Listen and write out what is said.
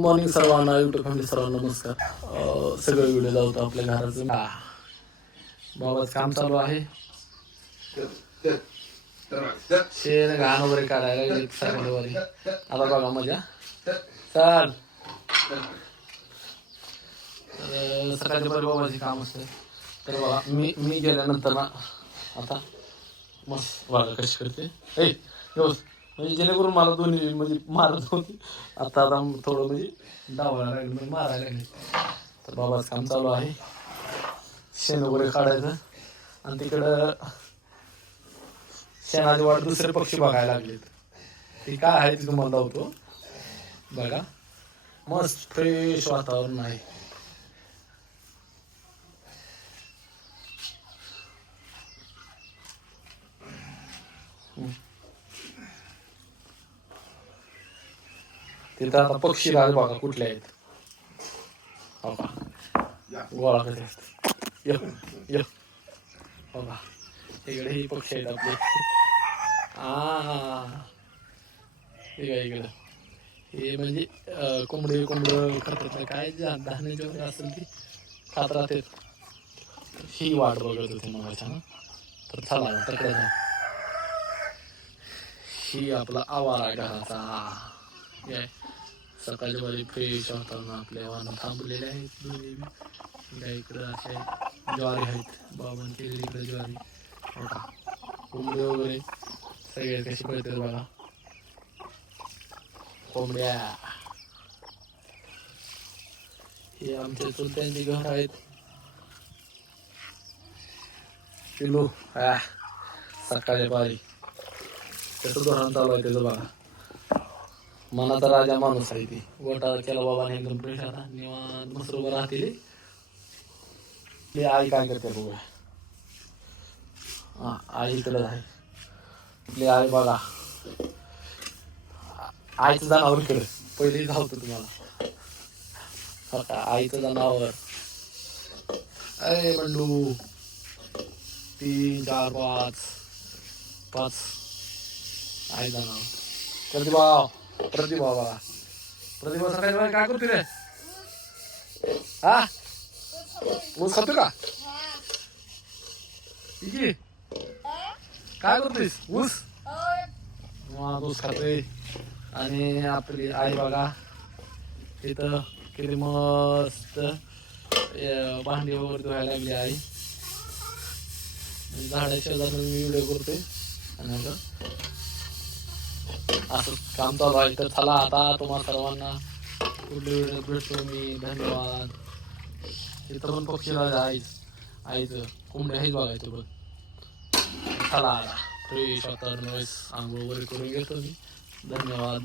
Morning सर्वांना, YouTube family सर्वांना नमस्कार. सगळे व्हिडिओ लावतो आपल्या घराचं. बाबाच काम चालू आहे. शेण घाण वगैरे काढायला सकाळी. आता बघा मजा चाल. सकाळच्या परी बाबाचे काम असतं. तर बघा मी गेल्यानंतर ना आता मस्त बघा कशी करते. म्हणजे जेणेकरून मला दोन्ही म्हणजे मारत होती. आता थोडं म्हणजे डावायला लागलं म्हणजे मारायला लागले. तर बाबाच काम चालू आहे. शेण वगैरे काढायचं. आणि तिकडं शेणाची वाट दुसरे पक्षी बघायला लागलेत. ते काय आहे ते तुम्हाला लावतो बघा. मस्त फ्रेश वातावरण आहे. तिथं आता पक्षी राज बघा कुठले आहेत. हो का गोळा कसे असतात. हो का इकडे ही पक्षी आहेत आपले. ठीक आहे. इकडं हे म्हणजे कोंबडं खातात काय धान्याचे वगैरे असेल ती खात राहते. ही वाट बघत होते मगाच्या ना. तर चला तिकडे जाऊ. ही आपला आवारा घराचा सकाळच्या बारी फ्रेश वातावरण आपल्या वाहन थांबलेले आहेत. दोन्ही इकडं असे ज्वारी आहेत. बाबांची इकडे ज्वारी. हो का कोंबडे वगैरे सगळे कशी पळतात बघा. कोंबड्या हे आमच्या चुलत्यांची घर आहेत. पिलू सकाळच्या बारी त्याचं धोरण चालू आहे त्याचं बघा. मनाचा राजा माणूस आहे ती. गोटा केला बाबाने एकदम फ्रेश. आता निवांत मस्त उभं राहतील. आई काय करते बघूया. आई इकडे आहे. आपली आई बघा. आईचं जनावर इकडे पहिले धावतो तुम्हाला. आईचं जनावर. अरे बंडू 3 4 5 आई जनावर. प्रतिभा बघा. प्रतिभा सकाळी काय करते रे. ऊस खातो का. काय करतोस ऊस. ऊस खातोय. आणि आपली आई बघा इथं किती मस्त भांडी वगैरे धुवायला लागली आई. झाडाच्या शेजारी मी व्हिडिओ करतोय. आणि असं काम चालू आहे. तर चला आता तुम्हाला सर्वांना पुढले व्हिडिओ भेटतो मी. धन्यवाद. इथं पण पक्षीराज आईचं कोंबडी आहेच बघायचं बघ. चला फ्रेश वातावरण आंघोळ वगैरे करून घेतो मी. धन्यवाद.